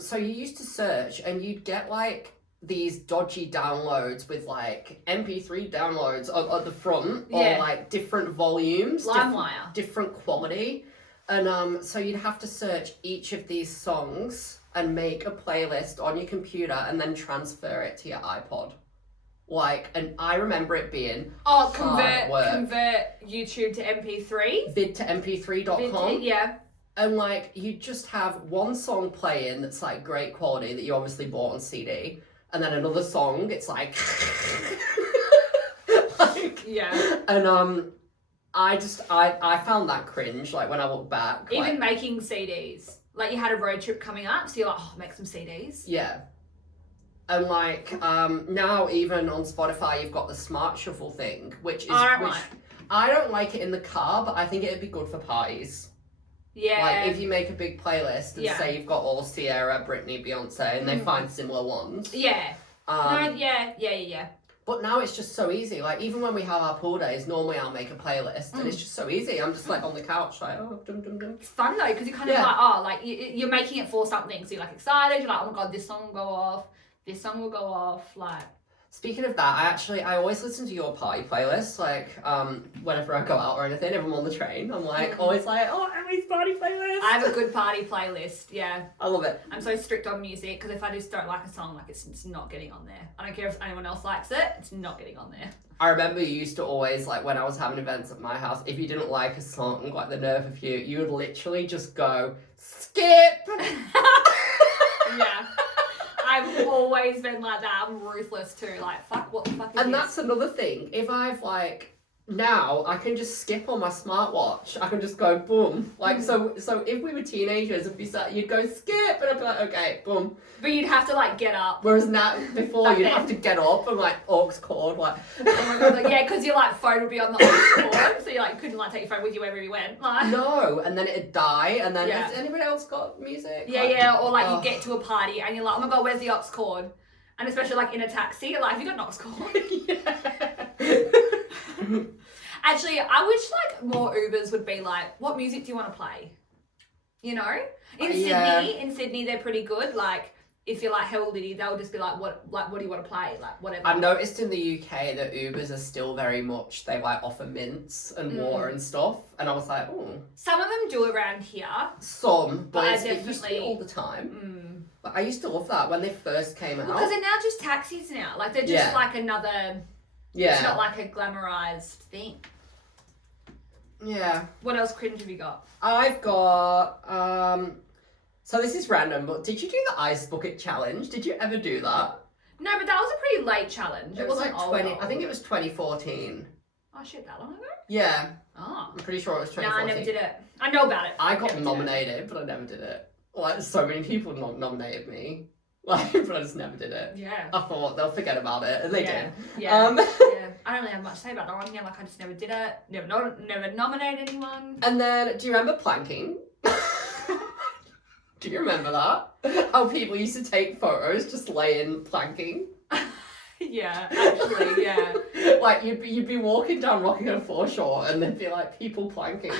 So you used to search and you'd get like these dodgy downloads with like MP3 downloads at the front, or like different volumes, LimeWire, different quality. And so you'd have to search each of these songs and make a playlist on your computer and then transfer it to your iPod. Like, and I remember it being convert YouTube to MP3. Vid to mp3.com. Yeah. And like, you just have one song playing that's like great quality that you obviously bought on CD, and then another song, it's like, and I found that cringe, like, when I look back. Even making CDs. Like, you had a road trip coming up, so you're like, make some CDs. Yeah. And like, now even on Spotify, you've got the Smart Shuffle thing, which I don't like it in the car, but I think it'd be good for parties. Yeah. Like, if you make a big playlist and say you've got all Sierra, Britney, Beyonce, and they find similar ones. Yeah. Yeah. But now it's just so easy. Like, even when we have our pool days, normally I'll make a playlist, and it's just so easy. I'm just like on the couch, like, oh, dum dum dum. It's fun though, because you're kind of like, you're making it for something. So you're like excited. You're like, oh my god, this song will go off. This song will go off. Like. Speaking of that, I always listen to your party playlist. Like, whenever I go out or anything, if I'm on the train, I'm like always like, oh, Emily's party playlist. I have a good party playlist. Yeah. I love it. I'm so strict on music because if I just don't like a song, like it's not getting on there. I don't care if anyone else likes it. It's not getting on there. I remember you used to always, like, when I was having events at my house, if you didn't like a song, like the nerve of you would literally just go, skip! Yeah. I've always been like that. I'm ruthless too. Like, fuck, what the fuck is And this? that's another thing. If I've, like, now I can just skip on my smartwatch. I can just go boom. Like so if we were teenagers, if we sat, you'd go skip, and I'd be like, okay, boom. But you'd have to like get up. Whereas now, before Back you'd then. have to get up and like aux cord, like. Oh my god, like, yeah, because your like phone would be on the aux cord, so you like couldn't like take your phone with you wherever you went. Like. No, and then it'd die, and then Yeah. has anybody else got music? Yeah, Like, yeah, or like oh. you get to a party and you're like, oh my god, where's the aux cord? And especially like in a taxi, you're like, have you got an aux cord? Actually, I wish like more Ubers would be like, what music do you want to play? You know? In Sydney they're pretty good. Like if you're like Hell Liddy, they'll just be like, what do you want to play? Like whatever. I've noticed in the UK that Ubers are still very much, they like offer mints and water and stuff, and I was like, oh. Some of them do around here. Some, but I it used to be all the time. But I used to love that when they first came out. Because they're now just taxis now. Like they're just like another. Yeah. It's not like a glamorized thing. Yeah. What else cringe have you got? I've got so this is random, but did you do the ice bucket challenge? Did you ever do that? No, but that was a pretty late challenge. It was like wasn't 20 old. I think it was 2014. Oh shit, that long ago? Yeah. Oh. I'm pretty sure it was No, 2014. I never did it. I know about it. I got Never did nominated, but I never did it. Like so many people nominated me. Like, but I just never did it. it. Yeah. I thought they'll forget about it, and they Yeah. did. Yeah. Um, Yeah. I don't really have much to say about that one. Yeah, like I just never did it. Never nominated anyone. And then, do you remember planking? Do you remember that? How people used to take photos just laying planking? Yeah, actually, yeah. Like, you'd be walking down Rockingham foreshore and there'd be, like, people planking.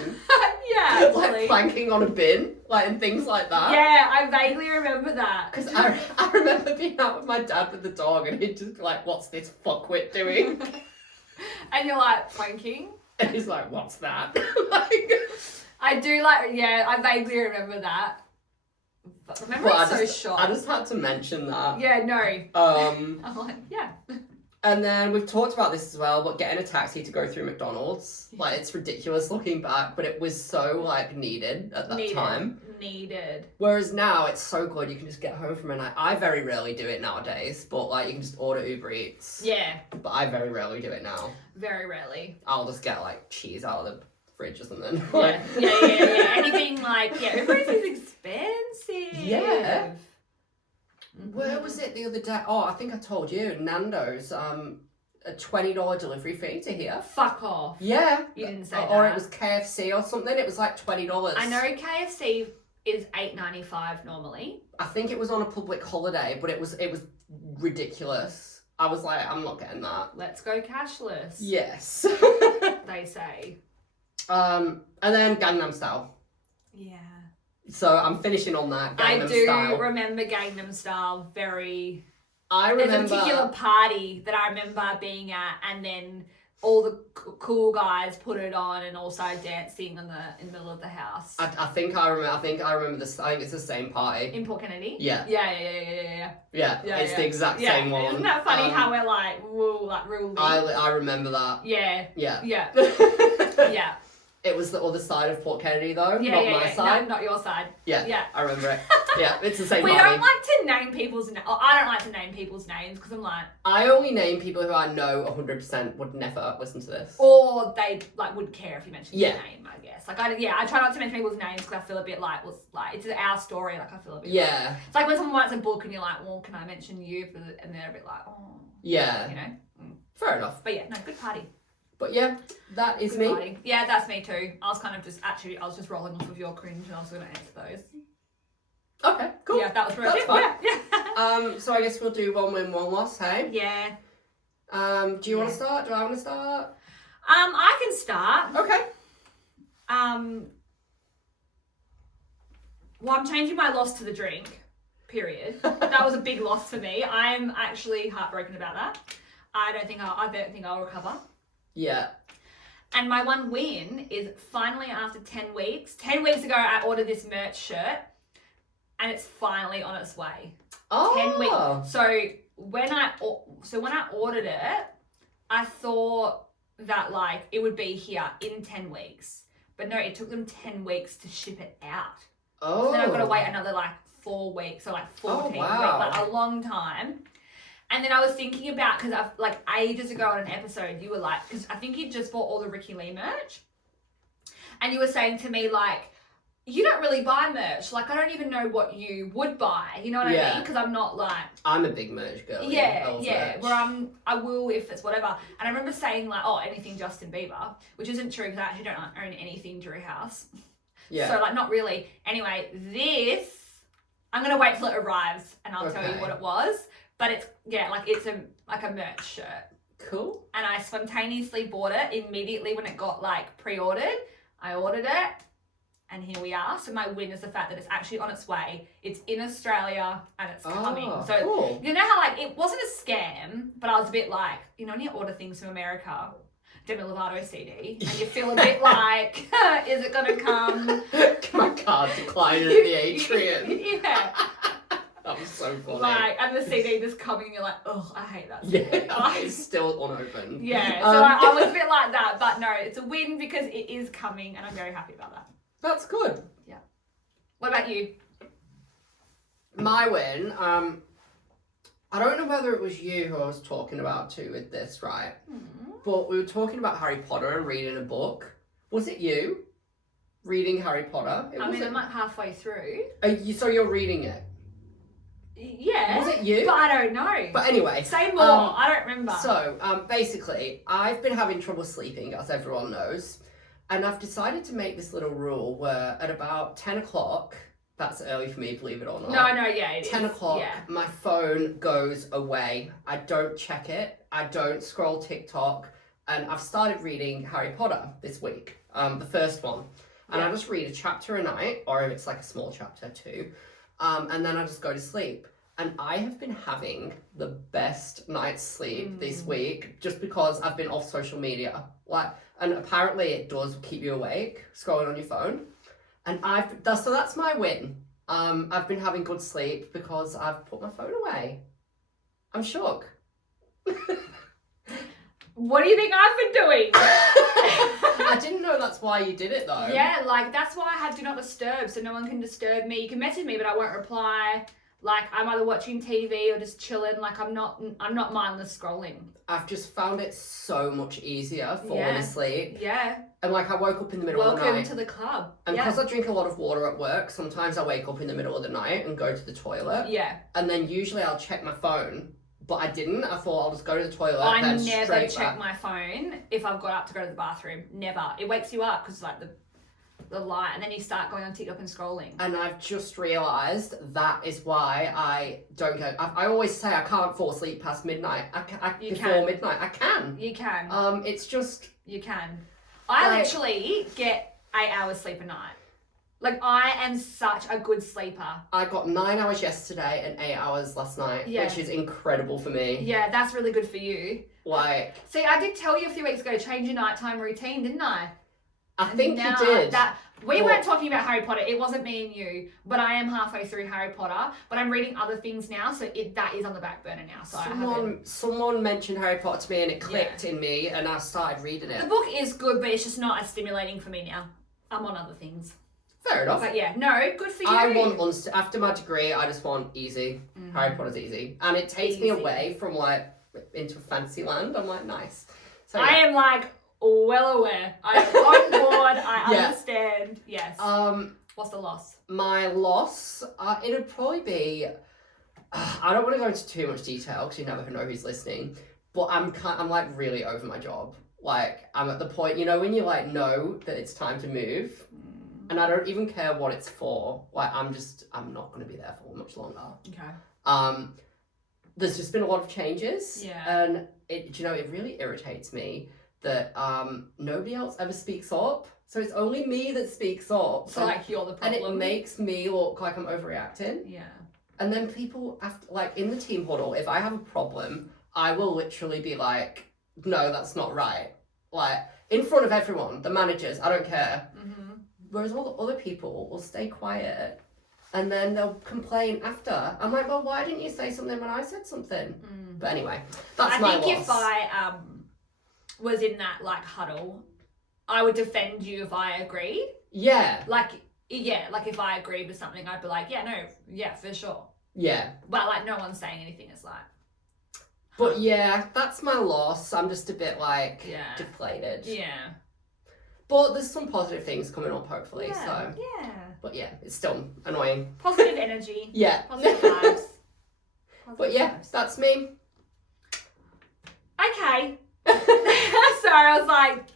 Yeah, actually. Like, planking on a bin, like, and things like that. Yeah, I vaguely remember that. Because I remember being out with my dad with the dog and he'd just be like, what's this fuckwit doing? And you're like, planking? And he's like, what's that? Like, I do like, yeah, I vaguely remember that. But remember well, it's so short. I just had to mention that. Yeah, no. I'm like, yeah. And then we've talked about this as well, but getting a taxi to go through McDonald's, like, it's ridiculous looking back, but it was so, like, needed at that time. Needed. Whereas now, it's so good, you can just get home from a night. I very rarely do it nowadays, but, like, you can just order Uber Eats. Yeah. But I very rarely do it now. Very rarely. I'll just get, like, cheese out of the fridge or something. Yeah. Anything like, yeah, Uber Eats is expensive. Yeah. Where was it the other day? Oh, I think I told you. Nando's, a $20 delivery fee to here. Fuck off. Yeah. You didn't say Or that. it was KFC or something. It was like $20. I know KFC is $8.95 normally. I think it was on a public holiday, but it was ridiculous. I was like, I'm not getting that. Let's go cashless. Yes. They say. And then Gangnam Style. Yeah. So I'm finishing on that Gangnam I do Style. remember Gangnam Style very. I There's remember a particular party that I remember being at, and then all the cool guys put it on and all started dancing in the middle of the house. I think I remember this. I think it's the same party. In Port Kennedy? Yeah. Yeah. Yeah, it's the exact same one. Isn't that funny how we're like, woo, like real linked? I remember that. Yeah. Yeah. Yeah. It was the other side of Port Kennedy though, Yeah, not yeah, my yeah. side. No, not your side. Yeah. Yeah. I remember it. Yeah, it's the same We party. don't like to name people's names. I don't like to name people's names because I'm like, I only name people who I know 100% would never listen to this. or they like would care if you mentioned Yeah. their name. I guess. Like I try not to mention people's names because I feel a bit like it's our story. Like I feel a bit. Yeah. Like, it's like when someone writes a book and you're like, well, can I mention you? And they're a bit like, oh. Yeah. You know. Fair enough. But yeah, no, good party. But yeah, that is Good me. party. Yeah, that's me too. I was kind of just rolling off of your cringe and I was going to answer those. Okay, cool. Yeah, that was That's yeah, fine. Yeah. So I guess we'll do one win, one loss, hey? Yeah. Do you want to start? Do I want to start? I can start. Okay. Well, I'm changing my loss to the drink. Period. That was a big loss for me. I'm actually heartbroken about that. I don't think I'll recover. Yeah. And my one win is finally after 10 weeks. 10 weeks ago, I ordered this merch shirt, and it's finally on its way. Oh. 10 weeks. So when I ordered it, I thought that like it would be here in 10 weeks. But no, it took them 10 weeks to ship it out. Oh. So then I've got to wait another like 4 weeks, so like 14 weeks, wow. like a long time. And then I was thinking about, because I've like ages ago on an episode, you were like, because I think you just bought all the Ricky Lee merch. And you were saying to me, like, you don't really buy merch. Like, I don't even know what you would buy. You know what I mean? Because I'm not like... I'm a big merch girl. Yeah. Merch. Where I will if it's whatever. And I remember saying like, oh, anything Justin Bieber, which isn't true because I actually don't own anything Drew House. Yeah. So like, not really. Anyway, this, I'm going to wait till it arrives and I'll tell you what it was. But it's, it's a merch shirt. Cool. And I spontaneously bought it immediately when it got like pre-ordered. I ordered it. And here we are. So my win is the fact that it's actually on its way. It's in Australia and it's coming. So cool. You know how like it wasn't a scam, but I was a bit like, you know, when you order things from America, Demi Lovato CD, and you feel a bit like, is it gonna come? My card declined at the atrium. Yeah. That was so funny. Like, and the CD just coming, and you're like, oh, I hate that CD. Yeah, it's still unopened. Yeah. So I was a bit like that, but no, it's a win because it is coming, and I'm very happy about that. That's good. Yeah. What about you? My win, I don't know whether it was you who I was talking about too with this, right? Mm-hmm. But we were talking about Harry Potter and reading a book. Was it you reading Harry Potter? I'm like halfway through. So you're reading it? Yeah. Was it you? But I don't know. But anyway. Say more. I don't remember. So, basically, I've been having trouble sleeping, as everyone knows. And I've decided to make this little rule where at about 10 o'clock, that's early for me, believe it or not. No, yeah, it 10 is. o'clock, yeah. My phone goes away. I don't check it. I don't scroll TikTok. And I've started reading Harry Potter this week, the first one. And I just read a chapter a night, or if it's like a small chapter too. And then I just go to sleep. And I have been having the best night's sleep this week just because I've been off social media. And apparently it does keep you awake, scrolling on your phone. And so that's my win. I've been having good sleep because I've put my phone away. I'm shook. What do you think I've been doing? I didn't know that's why you did it though. Yeah, like that's why I had Do Not Disturb, so no one can disturb me. You can message me, but I won't reply. Like I'm either watching TV or just chilling. Like I'm not mindless scrolling. I've just found it so much easier falling asleep. Yeah. And like I woke up in the middle of the night. Welcome to the club. And because I drink a lot of water at work, sometimes I wake up in the middle of the night and go to the toilet. Yeah. And then usually I'll check my phone, but I didn't. I thought I'll just go to the toilet. I then never check my phone if I've got up to go to the bathroom. Never. It wakes you up because like the light, and then you start going on TikTok and scrolling. And I've just realised that is why I don't go. I always say I can't fall asleep past midnight. Before midnight. I can. You can. It's just... You can. I literally get 8 hours sleep a night. Like, I am such a good sleeper. I got 9 hours yesterday and 8 hours last night, which is incredible for me. Yeah, that's really good for you. Like... See, I did tell you a few weeks ago, change your nighttime routine, didn't I? I think you did. We weren't talking about Harry Potter. It wasn't me and you, but I am halfway through Harry Potter. But I'm reading other things now, so that is on the back burner now. So someone mentioned Harry Potter to me, and it clicked in me, and I started reading it. The book is good, but it's just not as stimulating for me now. I'm on other things. Fair enough. But yeah, no, good for you. I want after my degree, I just want easy. Harry Potter's easy, and it takes me away from like into fantasy land. I'm like, nice. So I am like well aware. I am on board. I understand. Yes. What's the loss? My loss, it'd probably be. I don't want to go into too much detail because you never know who's listening. But I'm like really over my job. Like I'm at the point, you know, when you like know that it's time to move, and I don't even care what it's for. Like I'm not going to be there for much longer. Okay. There's just been a lot of changes. Yeah. And it really irritates me that nobody else ever speaks up. So it's only me that speaks up. So like you're the problem. And it makes me look like I'm overreacting. Yeah. And then people, after, like in the team huddle, if I have a problem, I will literally be like, no, that's not right. Like in front of everyone, the managers, I don't care. Mm-hmm. Whereas all the other people will stay quiet and then they'll complain after. I'm like, well, why didn't you say something when I said something? But anyway, that's my loss. I think if I was in that like huddle, I would defend you if I agreed. Yeah. Like if I agreed with something, I'd be like, yeah, no, yeah, for sure. Yeah. But like no one's saying anything. It's like, But yeah, that's my loss. I'm just a bit like Yeah. deflated. Yeah. But there's some positive things coming up, hopefully. Yeah. So, Yeah. but yeah, it's still annoying. Positive energy. Yeah. Positive vibes. But yeah, Vibes. that's me. Okay. Sorry, I was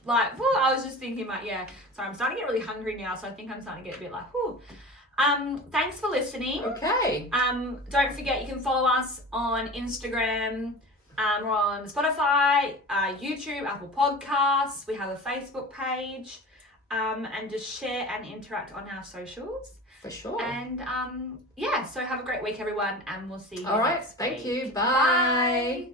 like, whew, I was just thinking like, yeah. Sorry, I'm starting to get really hungry now, so I think I'm starting to get a bit like, whew. Thanks for listening. Okay. Don't forget you can follow us on Instagram. We're on Spotify, YouTube, Apple Podcasts. We have a Facebook page. And just share and interact on our socials. For sure. And yeah, so have a great week, everyone, and we'll see you All right. next Thank week. you. Bye. Bye.